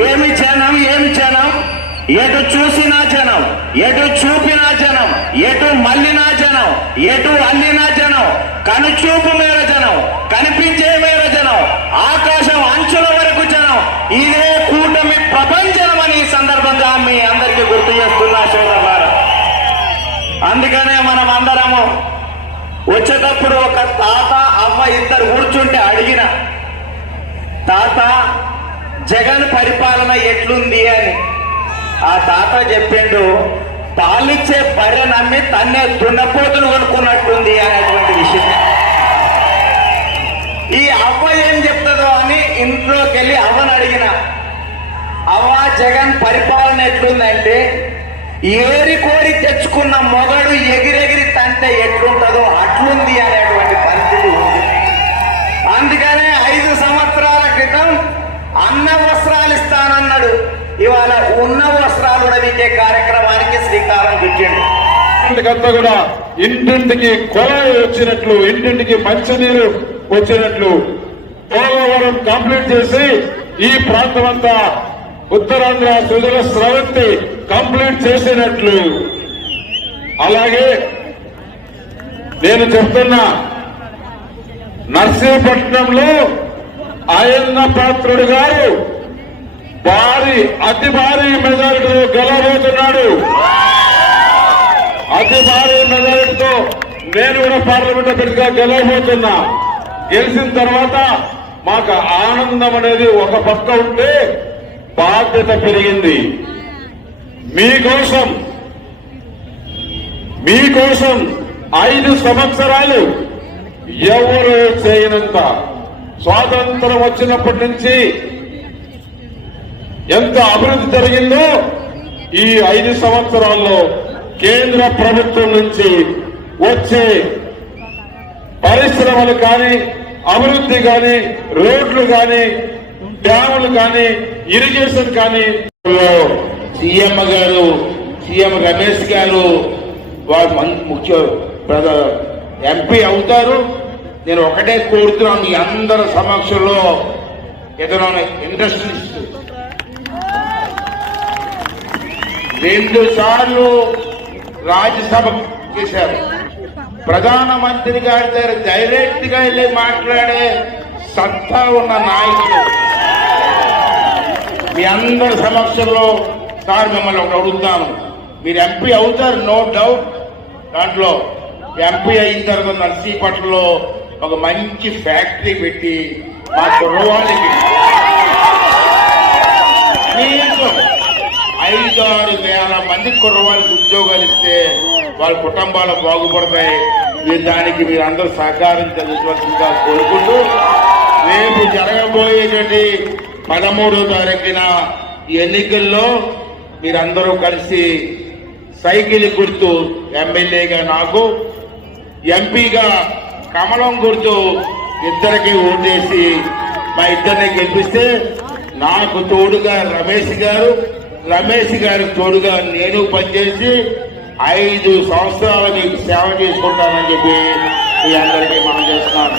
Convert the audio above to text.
ఏమి జనం, ఏమి జనం, ఎటు చూసినా జనం, ఎటు చూపినా జనం, ఎటు మళ్ళినా జనం, ఎటు అల్లినా జనం, కనుచూపు మేర జనం, కనిపించే మేర జనం, ఆకాశం అంచుల వరకు జనం. ఇదే కూటమి ప్రపంచం అని ఈ సందర్భంగా మీ అందరికీ గుర్తు చేస్తున్నా సోదరులారా. అందుకనే మనం అందరము వచ్చేటప్పుడు ఒక తాత అవ్వ ఇద్దరు కూర్చుంటే అడిగిన, తాత జగన్ పరిపాలన ఎట్లుంది అని. ఆ తాత చెప్పిండు, పాలిచ్చే బర్రె నమ్మి తన్నే దున్నపోతులు కొనుక్కున్నట్టుంది అనేటువంటి విషయం. ఈ అవ్వ ఏం చెప్తుందో అని ఇంట్లోకి వెళ్ళి అవ్వని అడిగిన, అవ్వ జగన్ పరిపాలన ఎట్లుందంటే ఏరి కోరి తెచ్చుకున్న మొగడు ఎగిరెగిరి తంటే ఎట్లుంటుందో అట్లుంది అనేటువంటి పరిస్థితి ఉంది. అందుకనే 5 సంవత్సరాల క్రితం అన్న వస్త్రాలు ఇస్తానన్నాడు. ఇవాళ ఉన్న వస్త్రాలు నడిచే కార్యక్రమానికి శ్రీకారం చుట్టిండు. ఇంటికంతా కూడా ఇంటింటికి కొలాయి వచ్చినట్లు, ఇంటింటికి మంచినీరు వచ్చినట్లు పోలవరం కంప్లీట్ చేసి ఈ ప్రాంతం అంతా ఉత్తరాంధ్ర సుజల స్రవంతి కంప్లీట్ చేసినట్లు. అలాగే నేను చెప్తున్నా, నర్సీపట్నంలో ఆయన్న పాత్రుడు గారు అతి భారీ మెజారిటీతో గెలవబోతున్నాడు. అతి భారీ మెజారిటీతో నేను కూడా పార్లమెంట్ అభ్యర్థిగా గెలవబోతున్నా. గెలిచిన తర్వాత మాకు ఆనందం అనేది ఒక పక్క ఉంటే బాధ్యత పెరిగింది. మీకోసం 5 సంవత్సరాలు ఎవరు చేయనంత స్వాతంత్రం వచ్చినప్పటి నుంచి ఎంత అభివృద్ధి జరిగిందో ఈ 5 సంవత్సరాల్లో కేంద్ర ప్రభుత్వం నుంచి వచ్చే పరిశ్రమలు కానీ, అభివృద్ధి కానీ, రోడ్లు కానీ, డ్యాములు కానీ, ఇరిగేషన్ కానీ సీఎం రమేష్ గారు వారు ముఖ్య ఎంపీ అవుతారు. నేను ఒకటే కోరుతున్నాను, మీ అందరి సమక్షంలో ఏదైనా ఇండస్ట్రీస్ 2 సార్లు రాజ్యసభ చేశారు. ప్రధానమంత్రి గారి దగ్గర డైరెక్ట్ గా వెళ్ళి మాట్లాడే సత్తా ఉన్న నాయకుడు. మీ అందరి సమక్షంలో సార్ మిమ్మల్ని ఒకటి అడుగుతాను, మీరు ఎంపీ అవుతారు నో డౌట్. దాంట్లో ఎంపీ అయిన తర్వాత నర్సీపట్నంలో ఒక మంచి ఫ్యాక్టరీ పెట్టి మా కుర్రవాళ్ళకి 5-6 వేల మంది కుర్రవాళ్ళకి ఉద్యోగాలు ఇస్తే వాళ్ళ కుటుంబాలు బాగుపడతాయి. దానికి మీరు అందరూ సహకరించవలసిందిగా కోరుకుంటూ, రేపు జరగబోయేటువంటి 13వ తారీఖున ఎన్నికల్లో మీరందరూ కలిసి సైకిల్ గుర్తు ఎమ్మెల్యేగా నాకు, ఎంపీగా కమలం గుర్తు ఇద్దరికి ఓటేసి మా ఇద్దరిని గెలిపిస్తే నాకు తోడుగా రమేష్ గారు తోడుగా నేను పనిచేసి 5 సంవత్సరాలు మీకు సేవ చేసుకుంటానని చెప్పి మీ అందరికీ మనం చేస్తున్నాను.